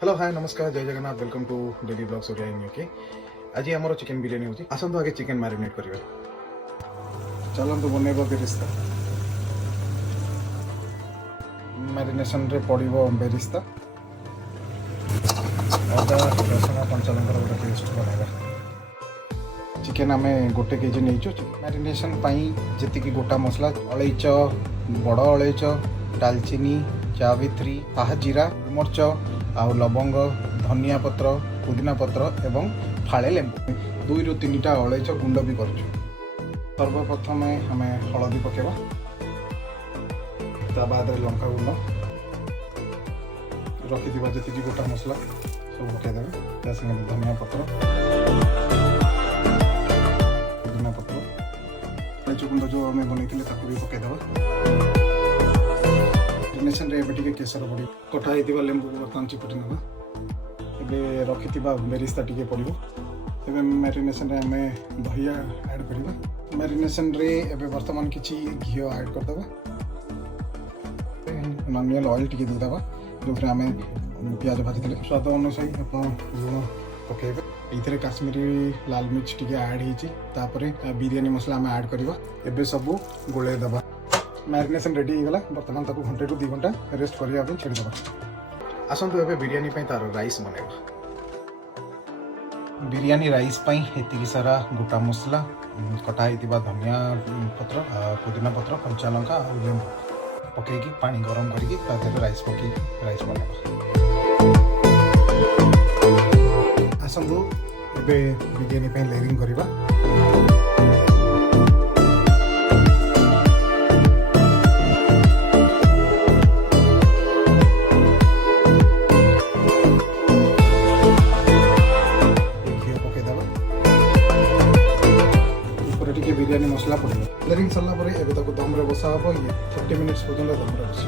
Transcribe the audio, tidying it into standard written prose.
Hello hi नमस्कार जय Jagannath welcome to daily blogs Odia in UK. आज आमर चिकेन बिरियानी होची आसंतु आगे चिकेन मैरिनेट करिवे चलंतु बनेबो बेरिस्ता मैरिनेशन रे पड़िबो बेरिस्ता अदा रसुण कंचा लंका गोटे पेस्ट बनाइबा। चिकेन आमे गोटे केजी नहींचु मैरिनेशन पाई जेतिकी गोटा मसला अलैच बड़ अलैच दालचीनी जावित्री ताहा जीरा मरच आउ लवंग धनिया पत्र पुदीना पत्र एवं फाड़े लेंबू 2 ରୁ 3टा अलैच गुंड भी कर। सर्वप्रथम आम हलदी पकेबा ता बाद लंका गुंड रखी जी गोटा मसला सब पकईदेवे ता संगे धनिया पत्र पुदीना पत्र अलैच गुंड जो आम बनई भी पकईदेवा। मैरिनेशन रे एबे केसर पड़ी कटा होता लेंबू को बर्तमान चिपुटी ना ए रखि बेरिस्ता टी पड़ो ए मैरिनेशन रे आमे दहिया ऐड करवा। मैरिनेशन रे एबे बर्तमान किसी घी ऐड करदे नॉर्मल ऑयल टी देदेबा जो आम प्याज भाजी स्वाद अनुसार लुण पकेबे ये काश्मीरी लाल मिर्च टी ऐड होतापर बिरियानी मसला आम ऐड करवा एबे सब गोले दबा। मैरिनेशन रेडी होगा बर्तमान ताको घंटे टू 2 घंटा रेस्ट करने छेड़देवा। आसतु ए बिरियानी तार राइस बनैबा। बिरियानी राइस एतिकी सारा गोटा मसला कटा होता धनिया पत्र पुदीना पत्र कंचा लंका और लेंबू पकईकी पानी गरम करके राइस पकई राइस बनैबा। आसतु ए बिरियानी लेयरिंग करवा। बिरियानी मसला पड़े लेयरिंग सरला दम रे बसा हम 30 मिनिट्स पर्यंत दम रे बस।